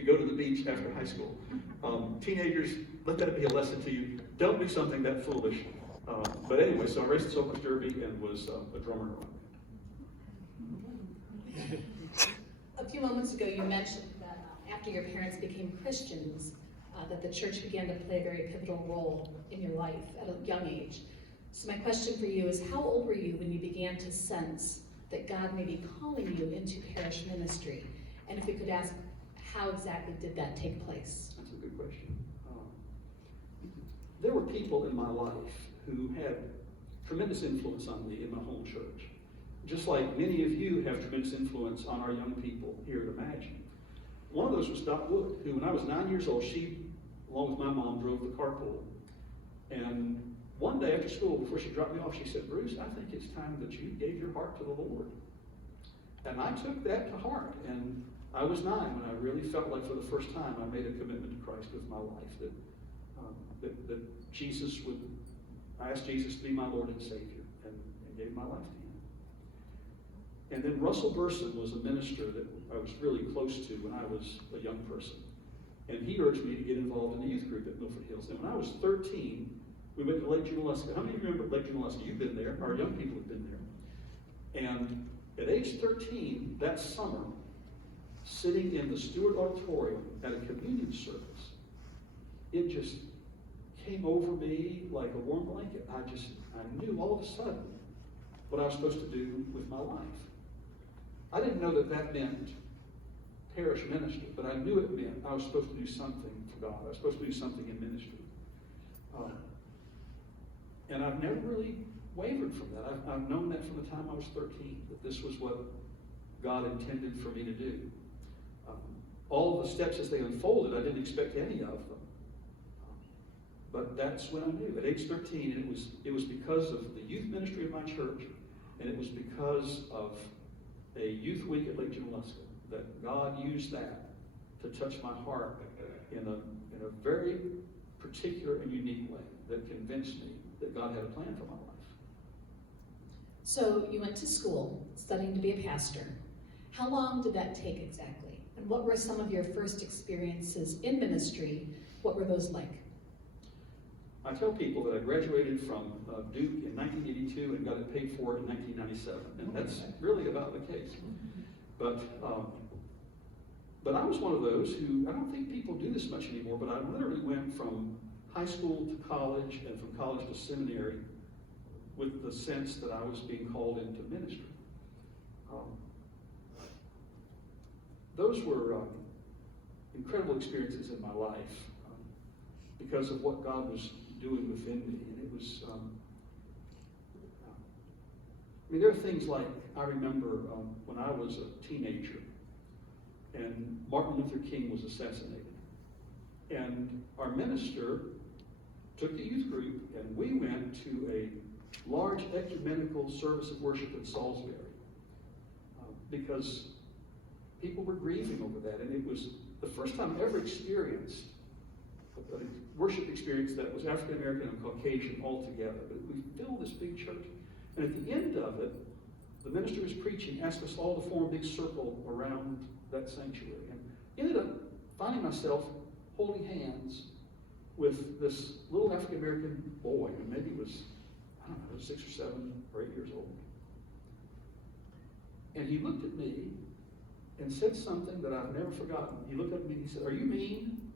to go to the beach after high school. Teenagers, let that be a lesson to you. Don't do something that foolish. But anyway, so I raced the Soapbox Derby and was a drummer. A few moments ago, you mentioned that after your parents became Christians, that the church began to play a very pivotal role in your life at a young age. So my question for you is, how old were you when you began to sense that God may be calling you into parish ministry? And if we could ask, how exactly did that take place? That's a good question. There were people in my life who had tremendous influence on me in my home church. Just like many of you have tremendous influence on our young people here at Imagine. One of those was Dot Wood, who when I was 9 years old, she, along with my mom, drove the carpool. And one day after school, before she dropped me off, she said, "Bruce, I think it's time that you gave your heart to the Lord." And I took that to heart. And I was 9 when I really felt like for the first time I made a commitment to Christ with my life. That Jesus would, I asked Jesus to be my Lord and Savior and gave my life to Him. And then Russell Burson was a minister that I was really close to when I was a young person. And he urged me to get involved in the youth group at Milford Hills. And when I was 13, we went to Lake Junaluska. How many of you remember Lake Junaluska? You've been there. Our young people have been there. And at age 13, that summer, sitting in the Stewart Auditorium at a communion service, it just came over me like a warm blanket. I knew all of a sudden what I was supposed to do with my life. I didn't know that that meant parish ministry, but I knew it meant I was supposed to do something for God. I was supposed to do something in ministry. And I've never really wavered from that. I've known that from the time I was 13, that this was what God intended for me to do. All of the steps as they unfolded, I didn't expect any of them. But that's when I knew. At age 13, it was because of the youth ministry of my church, and it was because of a youth week at Lake Junaluska that God used that to touch my heart in a very particular and unique way that convinced me that God had a plan for my life. So you went to school studying to be a pastor. How long did that take exactly? And what were some of your first experiences in ministry? What were those like? I tell people that I graduated from Duke in 1982 and got it paid for in 1997, and that's really about the case. But I was one of those who, I don't think people do this much anymore, but I literally went from high school to college and from college to seminary with the sense that I was being called into ministry. Those were incredible experiences in my life because of what God was doing within me. And it was, there are things like, I remember when I was a teenager and Martin Luther King was assassinated. And our minister took the youth group and we went to a large ecumenical service of worship at Salisbury because people were grieving over that. And it was the first time I ever experienced a worship experience that was African American and Caucasian all together. But we filled this big church. And at the end of it, the minister was preaching, asked us all to form a big circle around that sanctuary. And ended up finding myself holding hands with this little African American boy, who maybe was, 6 or 7 or 8 years old. And he looked at me and said something that I've never forgotten. He looked at me and he said, "Are you mean?"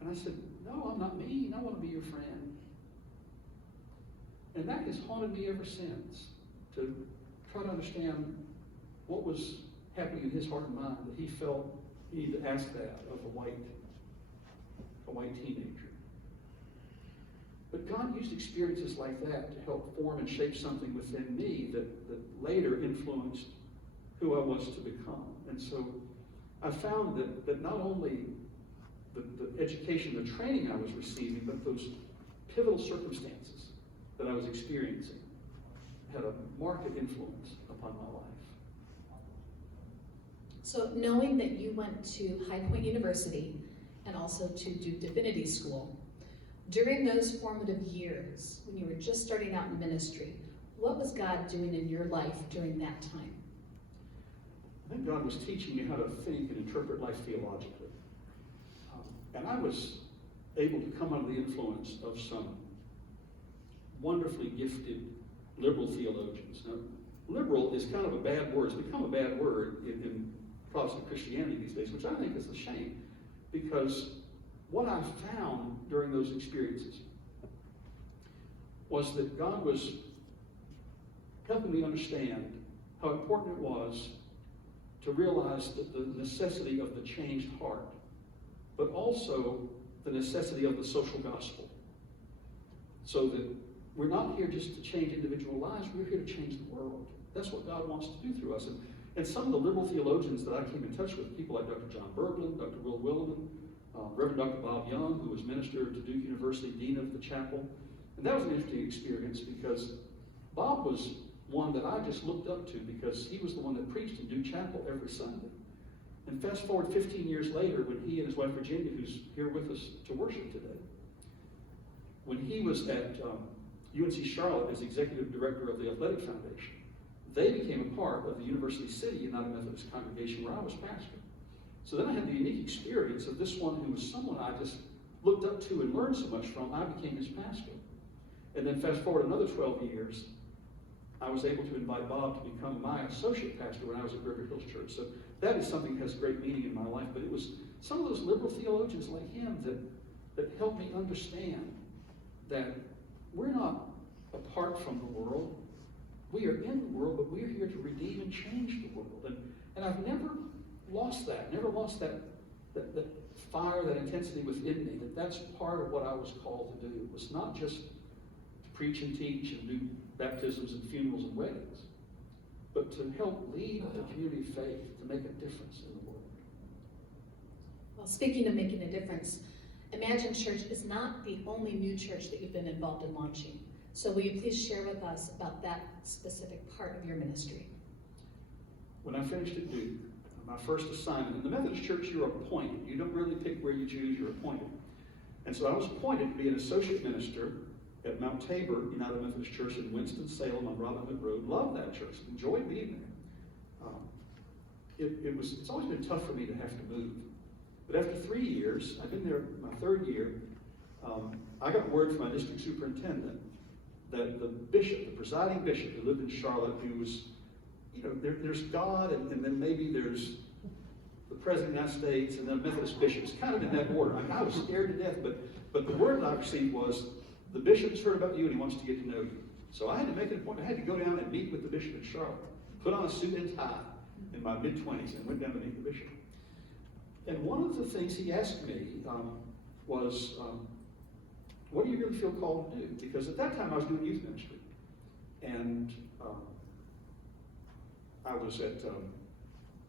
And I said, "No, I'm not mean. I want to be your friend." And that has haunted me ever since, to try to understand what was happening in his heart and mind, that he felt he needed to ask that of a white teenager. But God used experiences like that to help form and shape something within me that later influenced who I was to become. And so I found that not only the education, the training I was receiving, but those pivotal circumstances that I was experiencing had a marked influence upon my life. So knowing that you went to High Point University and also to do divinity school, during those formative years, when you were just starting out in ministry, what was God doing in your life during that time? I think God was teaching me how to think and interpret life theologically. And I was able to come under the influence of some wonderfully gifted liberal theologians. Now, liberal is kind of a bad word. It's become a bad word in Protestant Christianity these days, which I think is a shame, because what I found during those experiences was that God was helping me understand how important it was to realize that the necessity of the changed heart, but also the necessity of the social gospel. So that we're not here just to change individual lives, we're here to change the world. That's what God wants to do through us. And some of the liberal theologians that I came in touch with, people like Dr. John Berglund, Dr. Will Willimon, Reverend Dr. Bob Young, who was minister to Duke University, dean of the chapel. And that was an interesting experience because Bob was one that I just looked up to because he was the one that preached in Duke Chapel every Sunday. And fast forward 15 years later, when he and his wife Virginia, who's here with us to worship today, when he was at UNC Charlotte as executive director of the Athletic Foundation, they became a part of the University City United Methodist congregation where I was pastor. So then I had the unique experience of this one who was someone I just looked up to and learned so much from. I became his pastor. And then fast forward another 12 years, I was able to invite Bob to become my associate pastor when I was at River Hills Church. So that is something that has great meaning in my life. But it was some of those liberal theologians like him that helped me understand that we're not apart from the world. We are in the world, but we're here to redeem and change the world. And I've never lost that fire, that intensity within me, that's part of what I was called to do. It was not just to preach and teach and do baptisms and funerals and weddings, but to help lead the community of faith, to make a difference in the world. Well, speaking of making a difference, Imagine Church is not the only new church that you've been involved in launching. So will you please share with us about that specific part of your ministry? When I finished at Duke, my first assignment, in the Methodist Church, you're appointed. You don't really pick where you choose, you're appointed. And so I was appointed to be an associate minister at Mount Tabor United Methodist Church in Winston-Salem on Robin Hood Road. Loved that church, enjoyed being there. It's always been tough for me to have to move. But after 3 years, I've been there my third year, I got word from my district superintendent that the bishop, the presiding bishop who lived in Charlotte, who was, there's God, and then maybe there's the President of the United States, and then Methodist bishops, kind of in that order. I was scared to death, but the word that I received was, the bishop's heard about you and he wants to get to know you. So I had to make an appointment. I had to go down and meet with the bishop in Charlotte, put on a suit and tie in my mid-20s and went down to meet the bishop. And one of the things he asked me was, what do you really feel called to do? Because at that time I was doing youth ministry. And I was at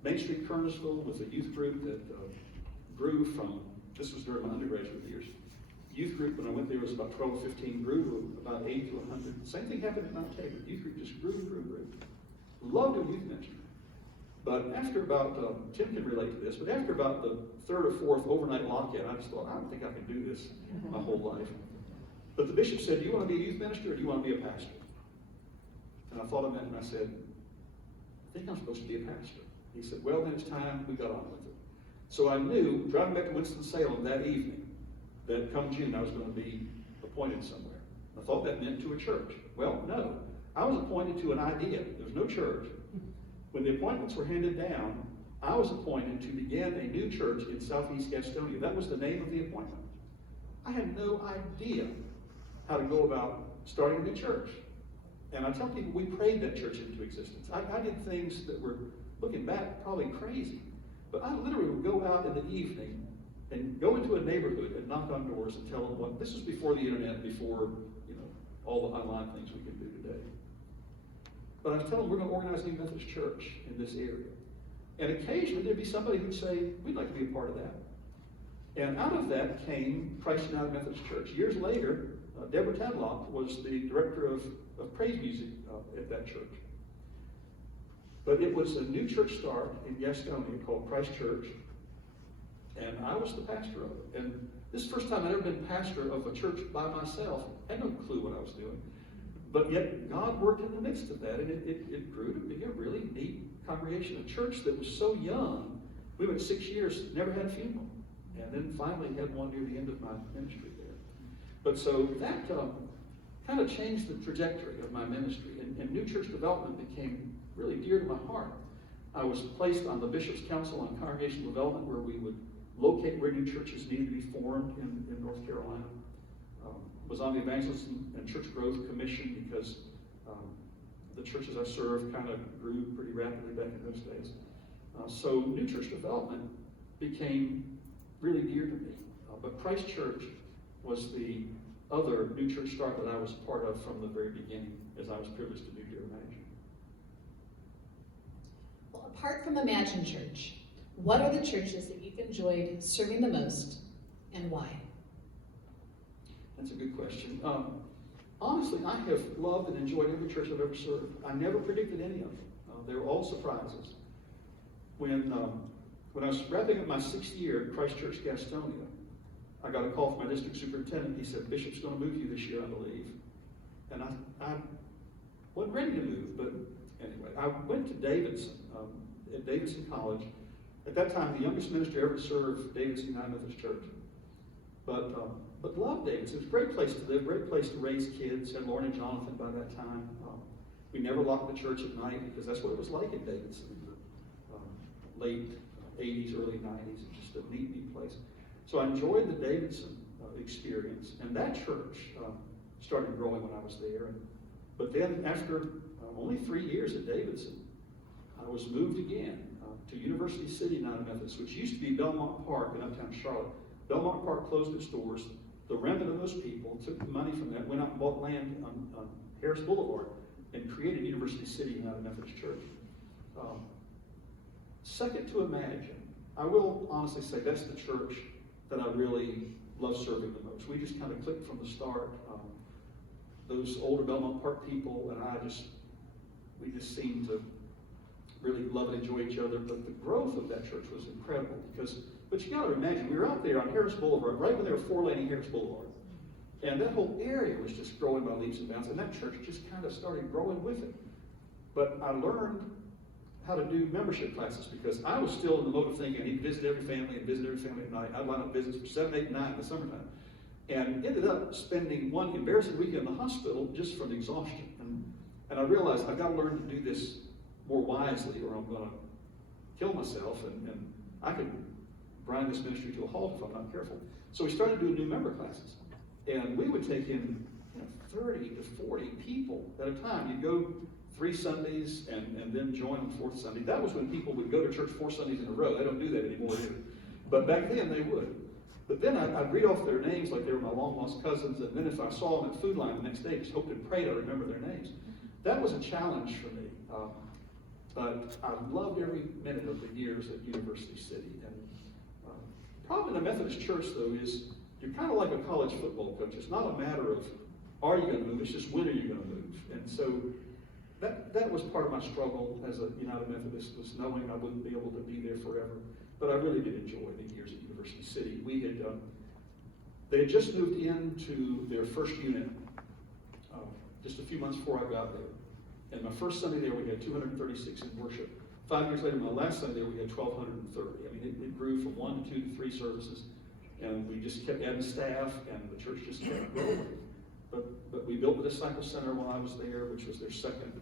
Main Street, Kernersville, with a youth group that grew from, this was during my undergraduate years. Youth group, when I went there, was about 12 or 15, grew to about 80 to 100. Same thing happened at Mount Tabor. Youth group just grew. Loved doing youth ministry. But after about, Tim can relate to this, but after about the third or fourth overnight lockout, I just thought, I don't think I can do this my whole life. But the bishop said, do you want to be a youth minister or do you want to be a pastor? And I thought a minute and I said, I think I'm supposed to be a pastor. He said, well, then it's time, we got on with it. So I knew, driving back to Winston-Salem that evening, that come June I was going to be appointed somewhere. I thought that meant to a church. Well, no. I was appointed to an idea. There was no church. When the appointments were handed down, I was appointed to begin a new church in Southeast Gastonia. That was the name of the appointment. I had no idea how to go about starting a new church. And I tell people, we prayed that church into existence. I did things that were, looking back, probably crazy. But I literally would go out in the evening and go into a neighborhood and knock on doors and tell them what, this was before the internet, before, all the online things we can do today. But I was telling them we're going to organize a new Methodist church in this area. And occasionally there'd be somebody who'd say, we'd like to be a part of that. And out of that came Christ United Methodist Church. Years later, Deborah Tadlock was the director of praise music at that church. But it was a new church start in Gastonia called Christ Church. And I was the pastor of it. And this is the first time I'd ever been pastor of a church by myself. I had no clue what I was doing. But yet God worked in the midst of that, and it grew to be a really neat congregation, a church that was so young. We went 6 years, never had a funeral, and then finally had one near the end of my ministry there. But so that kind of changed the trajectory of my ministry, and new church development became really dear to my heart. I was placed on the Bishop's Council on Congregational Development, where we would locate where new churches needed to be formed in North Carolina. Was on the Evangelism and Church Growth Commission because the churches I served kind of grew pretty rapidly back in those days. So new church development became really dear to me. But Christ Church was the other new church start that I was part of from the very beginning, as I was privileged to do here at Imagine. Well, apart from Imagine Church, what are the churches that you've enjoyed serving the most, and why? That's a good question. Honestly, I have loved and enjoyed every church I've ever served. I never predicted any of them. They were all surprises. When I was wrapping up my 6th year at Christ Church Gastonia, I got a call from my district superintendent. He said, "Bishop's going to move you this year, I believe." And I wasn't ready to move, but anyway, I went to Davidson, at Davidson College. At that time, the youngest minister ever to serve Davidson United Methodist Church. But loved Davidson. It was a great place to live, great place to raise kids. Had Lauren and Jonathan by that time. We never locked the church at night because that's what it was like in Davidson in the late 80s, early 90s. It's just a neat place. So I enjoyed the Davidson experience, and that church started growing when I was there. But then after only 3 years at Davidson, I was moved again to University City United Methodist, which used to be Belmont Park in uptown Charlotte. Belmont Park closed its doors. The remnant of those people took the money from that, went out and bought land on Harris Boulevard, and created University City United Methodist Church. Second to Imagine, I will honestly say that's the church that I really love serving the most. We just kind of clicked from the start. Those older Belmont Park people and we just seemed to really love and enjoy each other. But the growth of that church was incredible but you got to imagine, we were out there on Harris Boulevard, right when they were four-laning Harris Boulevard. And that whole area was just growing by leaps and bounds, and that church just kind of started growing with it. But I learned how to do membership classes because I was still in the mode of thinking I need to visit every family at night. I'd line up visits for 7, 8, 9 in the summertime. And ended up spending one embarrassing weekend in the hospital just from exhaustion. And I realized I've got to learn to do this more wisely or I'm going to kill myself and I could grind this ministry to a halt if I'm not careful. So we started doing new member classes. And we would take in 30 to 40 people at a time. You'd go 3 Sundays and then join on 4th Sunday. That was when people would go to church 4 Sundays in a row. They don't do that anymore either. But back then they would. But then I'd read off their names like they were my long-lost cousins, and then if I saw them at Food Line the next day, just hoped and prayed I remember their names. That was a challenge for me. But I loved every minute of the years at University City. And problem in the Methodist Church, though, is you're kind of like a college football coach. It's not a matter of are you going to move, it's just when are you going to move. And so that was part of my struggle as a United Methodist, was knowing I wouldn't be able to be there forever. But I really did enjoy the years at University City. They had just moved into their first unit just a few months before I got there. And my first Sunday there, we had 236 in worship. 5 years later, my last Sunday there, we had 1,230. I mean, it grew from 1 to 2 to 3 services. And we just kept adding staff, and the church just kept growing. But we built the Disciple Center while I was there, which was their second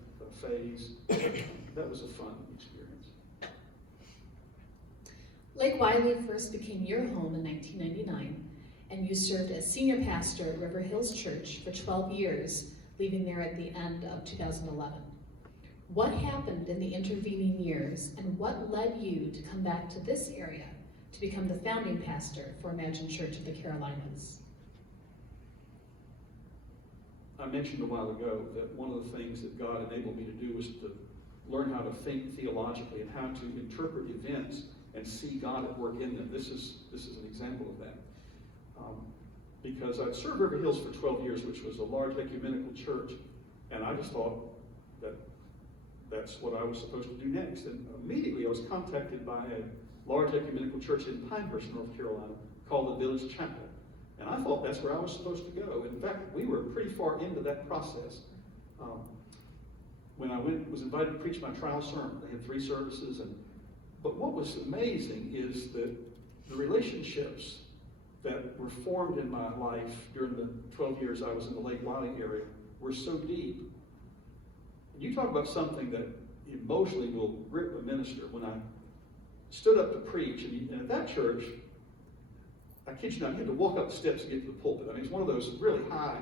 phase. That was a fun experience. Lake Wiley first became your home in 1999, and you served as senior pastor at River Hills Church for 12 years, leaving there at the end of 2011. What happened in the intervening years, and what led you to come back to this area to become the founding pastor for Imagine Church of the Carolinas? I mentioned a while ago that one of the things that God enabled me to do was to learn how to think theologically and how to interpret events and see God at work in them. This is an example of that. Because I'd served River Hills for 12 years, which was a large ecumenical church, and I just thought that that's what I was supposed to do next. And immediately I was contacted by a large ecumenical church in Pinehurst, North Carolina, called the Village Chapel. And I thought that's where I was supposed to go. In fact, we were pretty far into that process. when I was invited to preach my trial sermon. They had 3 services, but what was amazing is that the relationships that were formed in my life during the 12 years I was in the Lake Wylie area were so deep. And you talk about something that emotionally will grip a minister. When I stood up to preach, and at that church, I kid you not, you had to walk up the steps to get to the pulpit. I mean, it's one of those really high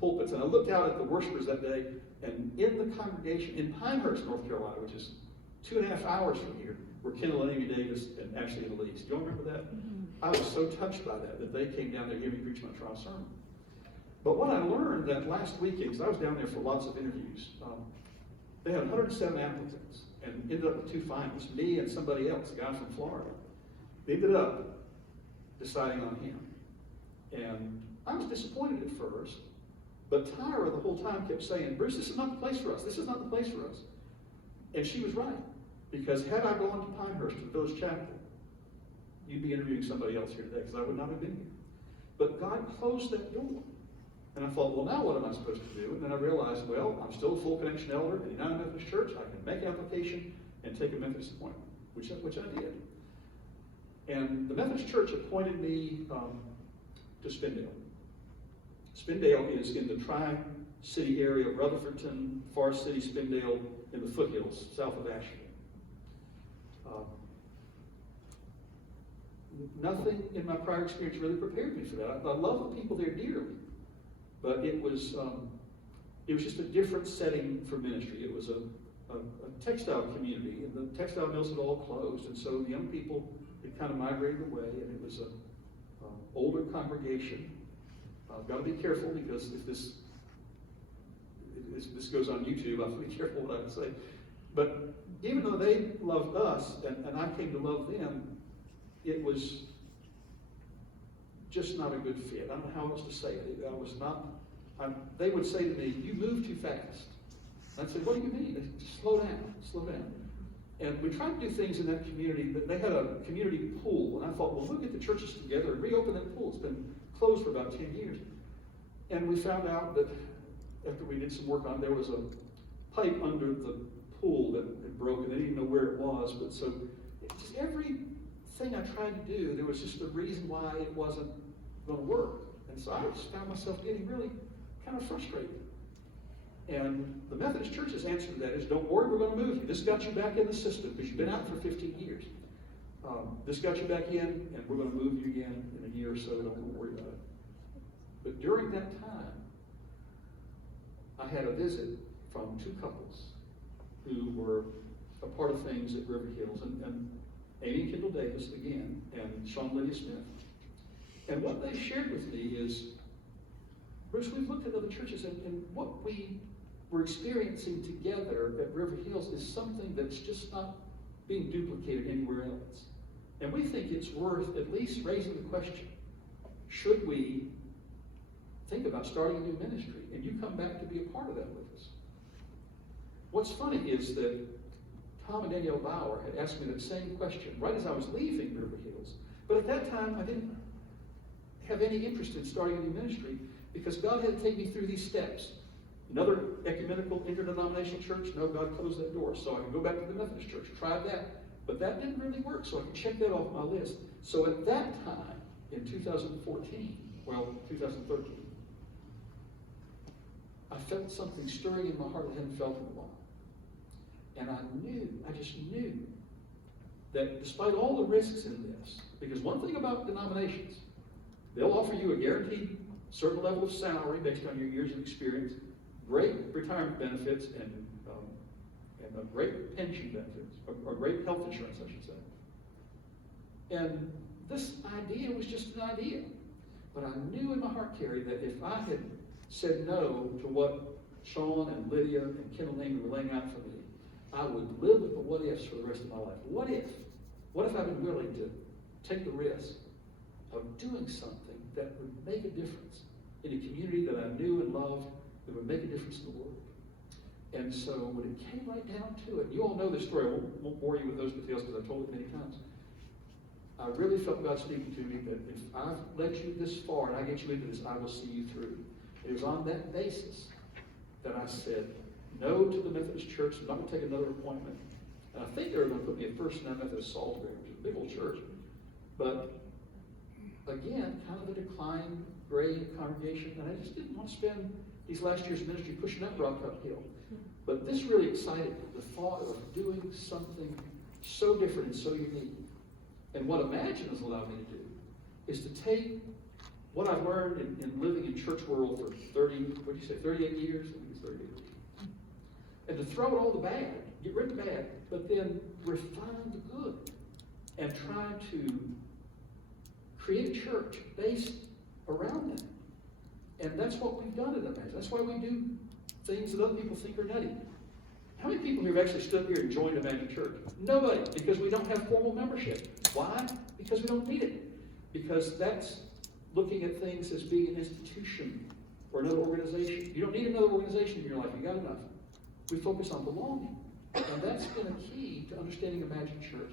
pulpits. And I looked out at the worshipers that day, and in the congregation in Pinehurst, North Carolina, which is 2.5 hours from here, were Kendall and Amy Davis and Ashley and Elise. Do you all remember that? I was so touched by that they came down there to hear me preach my trial sermon. But what I learned that last weekend, because I was down there for lots of interviews, they had 107 applicants and ended up with 2 finalists, me and somebody else, a guy from Florida. They ended up deciding on him. And I was disappointed at first, but Tyra the whole time kept saying, Bruce, this is not the place for us. This is not the place for us. And she was right, because had I gone to Pinehurst to Village Chapel, you'd be interviewing somebody else here today, because I would not have been here. But God closed that door. And I thought, well, now what am I supposed to do? And then I realized, well, I'm still a full connection elder at the United Methodist Church. I can make application and take a Methodist appointment, which I did. And the Methodist Church appointed me to Spindale. Spindale is in the Tri-City area of Rutherfordton, Forest City, Spindale, in the foothills south of Asheville. Nothing in my prior experience really prepared me for that. I love the people there dearly, but it was just a different setting for ministry. It was a textile community, and the textile mills had all closed, and so the young people had kind of migrated away, and it was an older congregation. I've got to be careful, because if this goes on YouTube, I have to be careful what I say. But even though they loved us, and I came to love them, it was just not a good fit. I don't know how else to say it. They would say to me, you move too fast. And I'd say, what do you mean? They said, slow down, slow down. And we tried to do things in that community, but they had a community pool. And I thought, well, we'll get the churches together and reopen that pool. It's been closed for about 10 years. And we found out that after we did some work on it, there was a pipe under the pool that had broken. They didn't even know where it was. But so just everything I tried to do, there was just a reason why it wasn't going to work. And so I just found myself getting really kind of frustrated. And the Methodist Church's answer to that is, don't worry, we're going to move you. This got you back in the system, because you've been out for 15 years. This got you back in, and we're going to move you again in a year or so. Don't worry about it. But during that time, I had a visit from 2 couples who were a part of things at River Hills, and Amy and Kendall Davis again, and Sean Lydia Smith. And what they shared with me is, Bruce, we've looked at other churches, and what we were experiencing together at River Hills is something that's just not being duplicated anywhere else. And we think it's worth at least raising the question, should we think about starting a new ministry? And you come back to be a part of that with us. What's funny is that Tom and Danielle Bauer had asked me that same question right as I was leaving River Hills. But at that time, I didn't have any interest in starting a new ministry, because God had to take me through these steps. Another ecumenical interdenominational church, no, God closed that door. So I could go back to the Methodist Church, tried that. But that didn't really work, so I could check that off my list. So at that time, in 2013, I felt something stirring in my heart I hadn't felt in a while. And I just knew that despite all the risks in this, because one thing about denominations, they'll offer you a guaranteed certain level of salary based on your years of experience, great retirement benefits, and a great pension benefits, or great health insurance, I should say. And this idea was just an idea. But I knew in my heart, Carrie, that if I had said no to what Sean and Lydia and Kendall and Amy were laying out for me, I would live with the what ifs for the rest of my life. What if? What if I'd been willing to take the risk of doing something that would make a difference in a community that I knew and loved, that would make a difference in the world? And so when it came right down to it, you all know this story, I won't bore you with those details because I've told it many times. I really felt God speaking to me that if I've led you this far and I get you into this, I will see you through. It was on that basis that I said, no to the Methodist Church. I'm not going to take another appointment. And I think they were going to put me at First United Methodist Salisbury, which is a big old church. But again, kind of a declining grade congregation, and I just didn't want to spend these last years of ministry pushing that rock uphill. But this really excited me, the thought of doing something so different and so unique. And what Imagine has allowed me to do is to take what I've learned in living in church world for 38 years? I think it's 38 years. And to throw out all the bad, get rid of the bad, but then refine the good and try to create a church based around that. And that's what we've done at Imagine. That's why we do things that other people think are nutty. How many people here have actually stood here and joined Imagine Church? Nobody, because we don't have formal membership. Why? Because we don't need it. Because that's looking at things as being an institution or another organization. You don't need another organization in your life. You got enough. We focus on belonging. And that's been a key to understanding Imagine Church,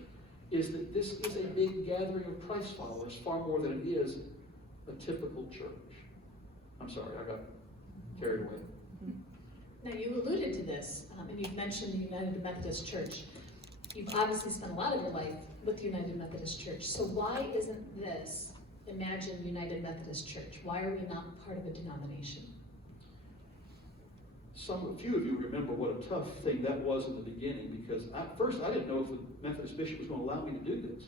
is that this is a big gathering of Christ followers far more than it is a typical church. I'm sorry, I got carried away. Now, you alluded to this, and you've mentioned the United Methodist Church. You've obviously spent a lot of your life with the United Methodist Church. So why isn't this Imagine United Methodist Church? Why are we not part of a denomination? A few of you remember what a tough thing that was in the beginning, because at first I didn't know if the Methodist bishop was going to allow me to do this.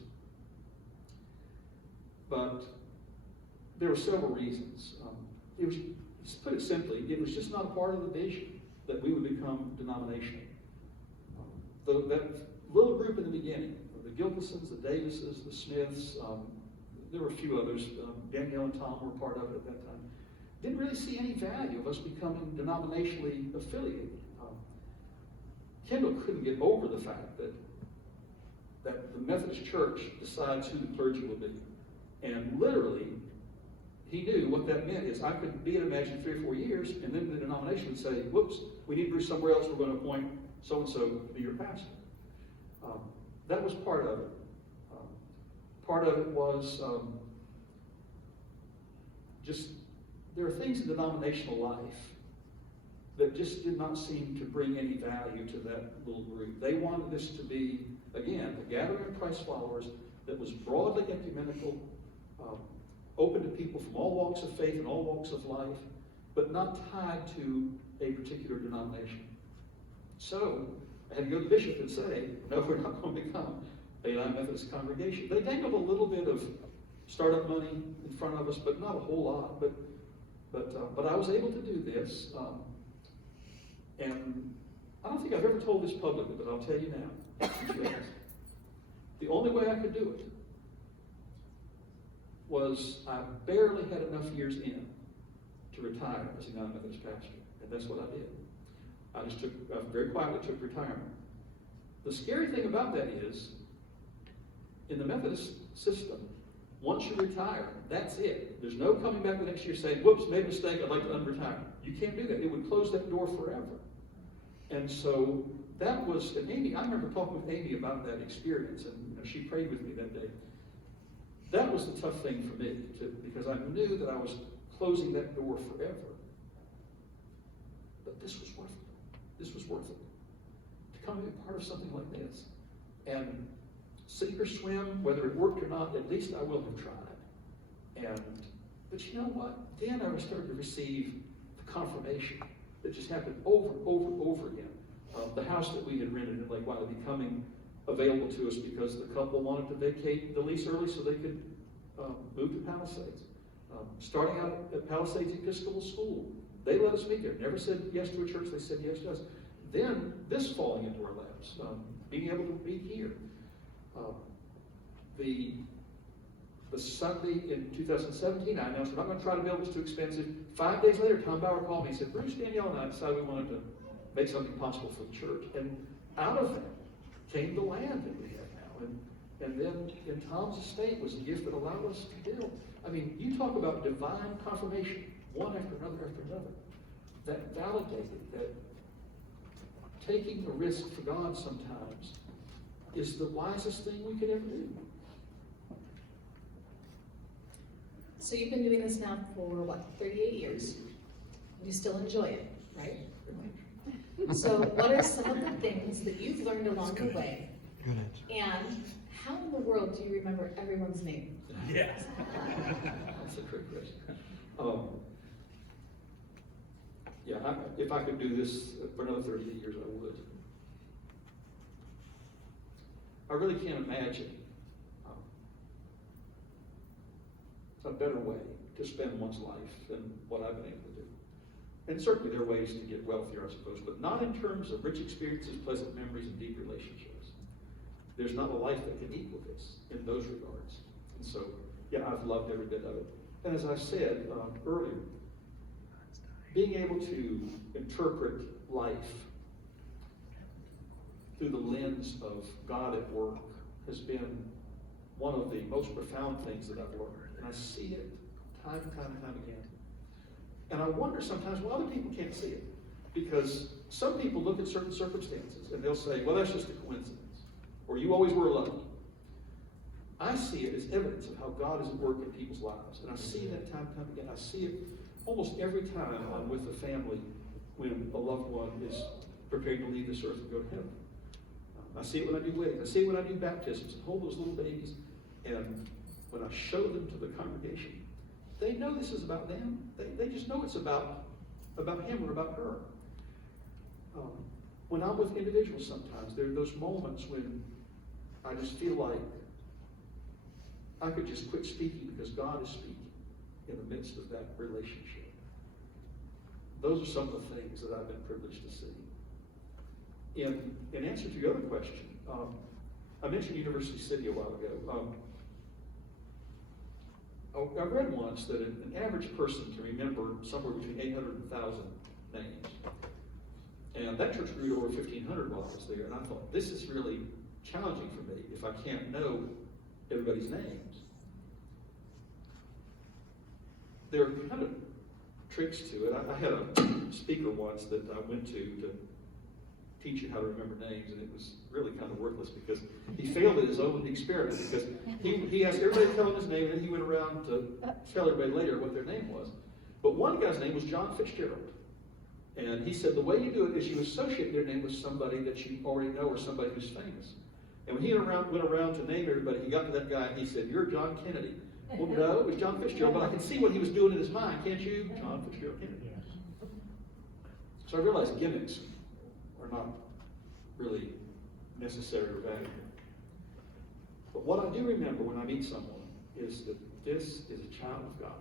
But there were several reasons. It was, to put it simply, it was just not a part of the vision that we would become denominational. That little group in the beginning, the Gilkisons, the Davises, the Smiths, there were a few others, Danielle and Tom were part of it at that time, didn't really see any value of us becoming denominationally affiliated. Kendall couldn't get over the fact that the Methodist Church decides who the clergy will be. And literally, he knew what that meant is I could be at Imagine 3 or 4 years, and then the denomination would say, whoops, we need Bruce somewhere else, we're going to appoint so-and-so to be your pastor. That was part of it. Part of it was just, there are things in denominational life that just did not seem to bring any value to that little group. They wanted this to be, again, a gathering of Christ followers that was broadly ecumenical, open to people from all walks of faith and all walks of life, but not tied to a particular denomination. So I had to go to the bishop and say, no, we're not going to become a United Methodist congregation. They dangled a little bit of startup money in front of us, but not a whole lot. But I was able to do this, and I don't think I've ever told this publicly, but I'll tell you now. The only way I could do it was I barely had enough years in to retire as a United Methodist pastor, and that's what I did. I very quietly took retirement. The scary thing about that is, in the Methodist system, once you retire, that's it. There's no coming back the next year saying, whoops, made a mistake, I'd like to unretire. You can't do that. It would close that door forever. And so that was, and Amy, I remember talking with Amy about that experience, and she prayed with me that day. That was the tough thing for me, because I knew that I was closing that door forever. But this was worth it. This was worth it. To come and be part of something like this. And sink or swim, whether it worked or not, at least I will have tried. But you know what? Then I was starting to receive the confirmation that just happened over and over and over again. The house that we had rented in Lake Wiley becoming available to us because the couple wanted to vacate the lease early so they could move to Palisades. Starting out at Palisades Episcopal School, they let us meet there. Never said yes to a church, they said yes to us. Then this falling into our laps, being able to be here. The Sunday in 2017, I announced, I'm not going to try to build this too expensive. 5 days later, Tom Bauer called me and said, Bruce, Danielle, and I decided we wanted to make something possible for the church. And out of that came the land that we have now. And then in Tom's estate was a gift that allowed us to build. I mean, you talk about divine confirmation, one after another, that validated that taking a risk for God sometimes is the wisest thing we could ever do. So you've been doing this now for, 38 years? You still enjoy it, right? So what are some of the things that you've learned along the way? Good answer. And how in the world do you remember everyone's name? Yeah. That's a trick question. Yeah, if I could do this for another 38 years, I would. I really can't imagine a better way to spend one's life than what I've been able to do. And certainly there are ways to get wealthier, I suppose, but not in terms of rich experiences, pleasant memories, and deep relationships. There's not a life that can equal this in those regards. And so, yeah, I've loved every bit of it. And as I said earlier, being able to interpret life through the lens of God at work has been one of the most profound things that I've learned. And I see it time and time and time again. And I wonder sometimes why other people can't see it. Because some people look at certain circumstances and they'll say, well, that's just a coincidence. Or you always were lucky. I see it as evidence of how God is at work in people's lives. And I see that time and time again. I see it almost every time I'm with a family when a loved one is preparing to leave this earth and go to heaven. I see it when I do weddings. I see it when I do baptisms and hold those little babies. And when I show them to the congregation, they know this is about them. They just know it's about him or about her. When I'm with individuals sometimes, there are those moments when I just feel like I could just quit speaking because God is speaking in the midst of that relationship. Those are some of the things that I've been privileged to see. In answer to your other question, I mentioned University City a while ago. I read once that an average person can remember somewhere between 800 and 1,000 names. And that church grew to over 1,500 while I was there. And I thought, this is really challenging for me if I can't know everybody's names. There are kind of tricks to it. I had a speaker once that I went to teach you how to remember names, and it was really kind of worthless because he failed at his own experiment because he asked everybody to tell him his name, and then he went around to tell everybody later what their name was. But one guy's name was John Fitzgerald. And he said the way you do it is you associate their name with somebody that you already know or somebody who's famous. And when he went around to name everybody, he got to that guy and he said, "You're John Kennedy." Well, no, it was John Fitzgerald, but I can see what he was doing in his mind, can't you? John Fitzgerald Kennedy. So I realized gimmicks are not really necessary or valuable. But what I do remember when I meet someone is that this is a child of God,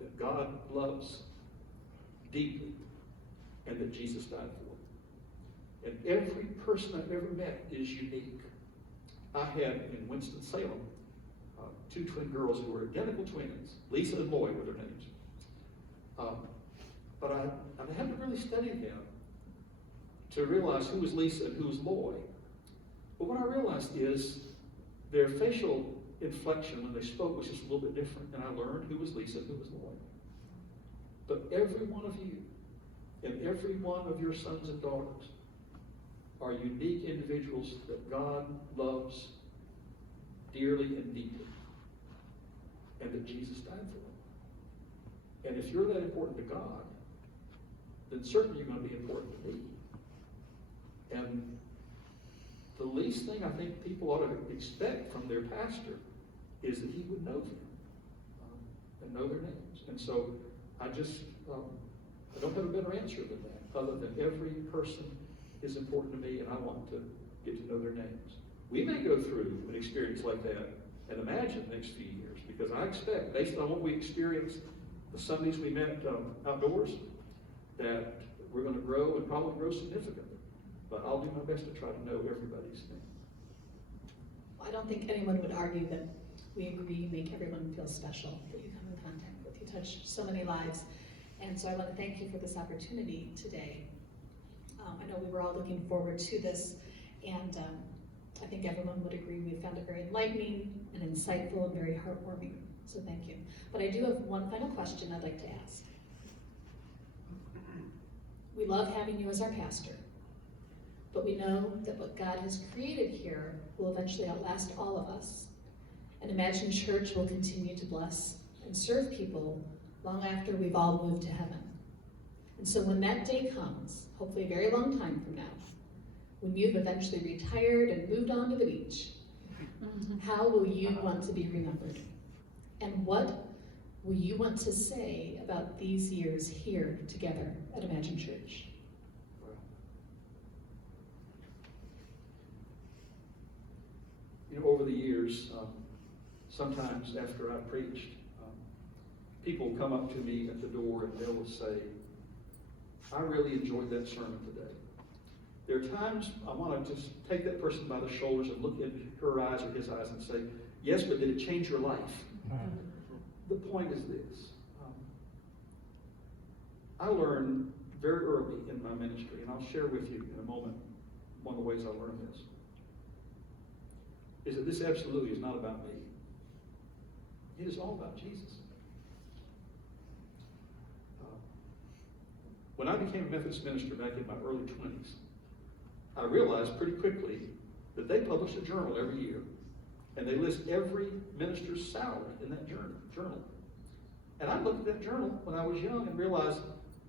that God loves deeply, and that Jesus died for. And every person I've ever met is unique. I had in Winston-Salem 2 twin girls who were identical twins. Lisa and Lloyd were their names. But I had to really study them to realize who was Lisa and who was Lloyd. But what I realized is their facial inflection when they spoke was just a little bit different, and I learned who was Lisa and who was Lloyd. But every one of you and every one of your sons and daughters are unique individuals that God loves dearly and deeply, and that Jesus died for. And if you're that important to God, then certainly you're going to be important to me. And the least thing I think people ought to expect from their pastor is that he would know them and know their names. And so I don't have a better answer than that, other than every person is important to me and I want to get to know their names. We may go through an experience like that and imagine the next few years, because I expect, based on what we experienced the Sundays we met outdoors, that we're going to grow and probably grow significantly. But I'll do my best to try to know everybody's name. I don't think anyone would argue that we agree you make everyone feel special that you come in contact with. You touch so many lives. And so I want to thank you for this opportunity today. I know we were all looking forward to this, and I think everyone would agree we found it very enlightening and insightful and very heartwarming. So thank you. But I do have one final question I'd like to ask. We love having you as our pastor, but we know that what God has created here will eventually outlast all of us. And Imagine Church will continue to bless and serve people long after we've all moved to heaven. And so when that day comes, hopefully a very long time from now, when you've eventually retired and moved on to the beach, how will you want to be remembered? And what will you want to say about these years here together at Imagine Church? You know, over the years, sometimes after I preached, people come up to me at the door and they will say, I really enjoyed that sermon today. There are times I want to just take that person by the shoulders and look in her eyes or his eyes and say, yes, but did it change your life? The point is this. I learned very early in my ministry, and I'll share with you in a moment one of the ways I learned this, is that this absolutely is not about me. It is all about Jesus. When I became a Methodist minister back in my early 20s, I realized pretty quickly that they publish a journal every year, and they list every minister's salary in that journal. And I looked at that journal when I was young and realized,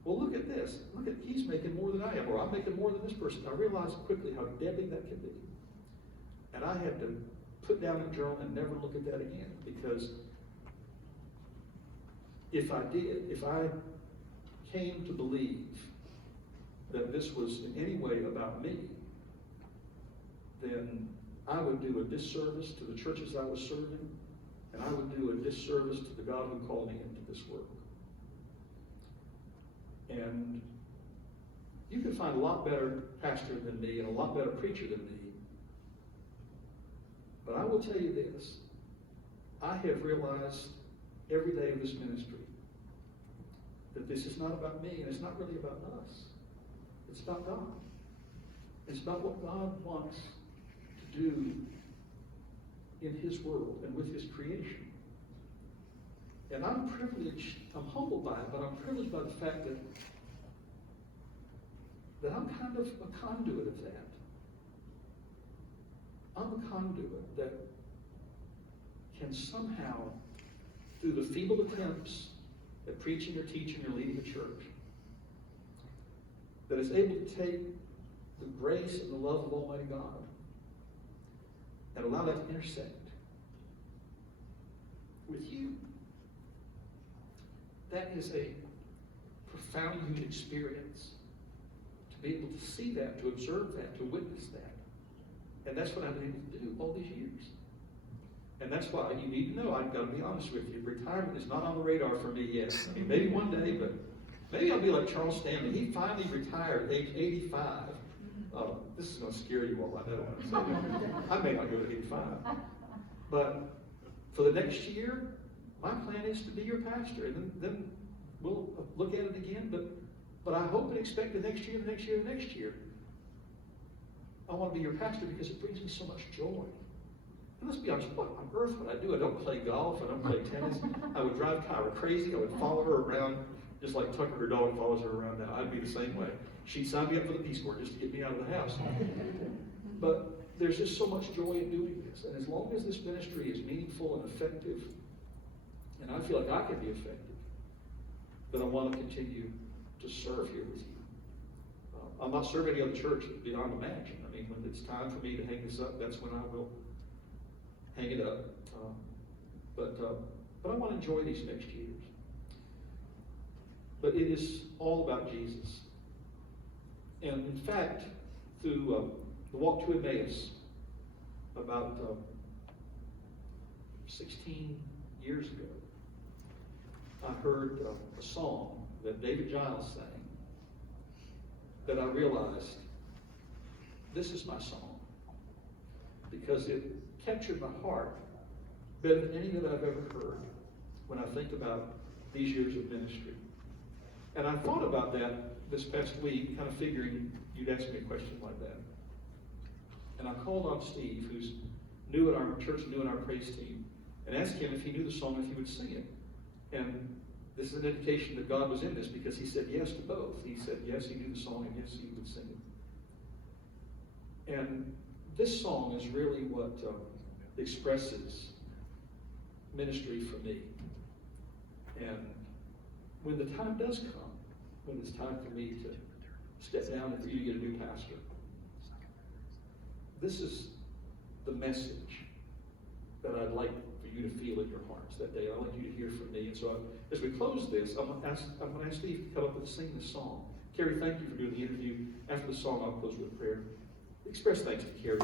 well, look at this. Look at, he's making more than I am, or I'm making more than this person. I realized quickly how deadly that could be. And I had to put down that journal and never look at that again, because if I came to believe that this was in any way about me, then I would do a disservice to the churches I was serving, and I would do a disservice to the God who called me into this work. And you can find a lot better pastor than me and a lot better preacher than me. But I will tell you this, I have realized every day of this ministry that this is not about me, and it's not really about us. It's about God. It's about what God wants to do in His world and with His creation. And I'm privileged, I'm humbled by it, but I'm privileged by the fact that I'm kind of a conduit of that. I'm a conduit that can somehow, through the feeble attempts at preaching or teaching or leading a church, that is able to take the grace and the love of Almighty God and allow that to intersect with you. That is a profound human experience, to be able to see that, to observe that, to witness that. And that's what I've been able to do all these years. And that's why you need to know, I've got to be honest with you, retirement is not on the radar for me yet. I mean, maybe one day, but maybe I'll be like Charles Stanley. He finally retired at age 85. This is going to scare you all, I know. I may not go to 85. But for the next year, my plan is to be your pastor. And then we'll look at it again. But I hope and expect the next year, the next year, the next year, I want to be your pastor because it brings me so much joy. And let's be honest, what on earth would I do? I don't play golf, I don't play tennis. I would drive Kyra crazy, I would follow her around just like Tucker, her dog, follows her around now. I'd be the same way. She'd sign me up for the Peace Corps just to get me out of the house. But there's just so much joy in doing this. And as long as this ministry is meaningful and effective, and I feel like I can be effective, then I want to continue to serve here with you. I'll not serve any other church beyond Imagine. I mean, when it's time for me to hang this up, that's when I will hang it up. But I want to enjoy these next years. But it is all about Jesus. And in fact, through the walk to Emmaus, about 16 years ago, I heard a song that David Giles sang that I realized, this is my song, because it captured my heart better than any that I've ever heard when I think about these years of ministry. And I thought about that this past week, kind of figuring you'd ask me a question like that. And I called on Steve, who's new at our church, new in our praise team, and asked him if he knew the song, if he would sing it. And this is an indication that God was in this, because he said yes to both. He said yes, he knew the song, and yes, he would sing it. And this song is really what expresses ministry for me. And when the time does come, when it's time for me to step down and for you to get a new pastor. This is the message that I'd like for you to feel in your hearts that day. I'd like you to hear from me. And so as we close this, I'm going to ask Steve to come up and sing this song. Carrie, thank you for doing the interview. After the song, I'll close with a prayer. Express thanks to Carrie.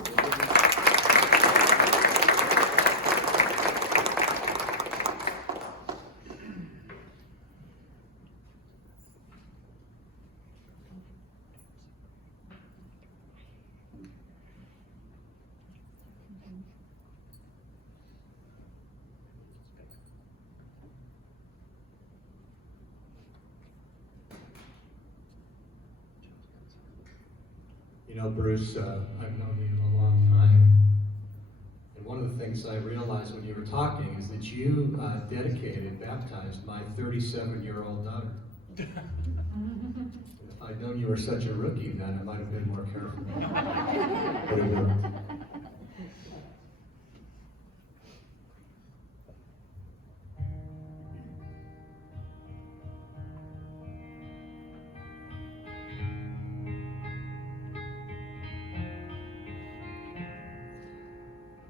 You know, Bruce, I've known you a long time. And one of the things I realized when you were talking is that you dedicated, baptized my 37-year-old daughter. If I'd known you were such a rookie, then I might have been more careful. But it worked.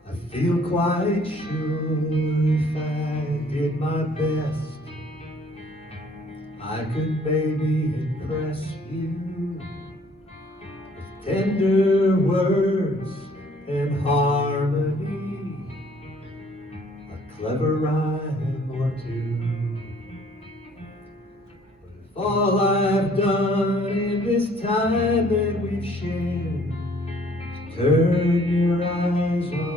I feel quite sure if I did my best, I could maybe impress you with tender words and harmony, a clever rhyme or two. But if all I've done in this time that we've shared is turn your eyes on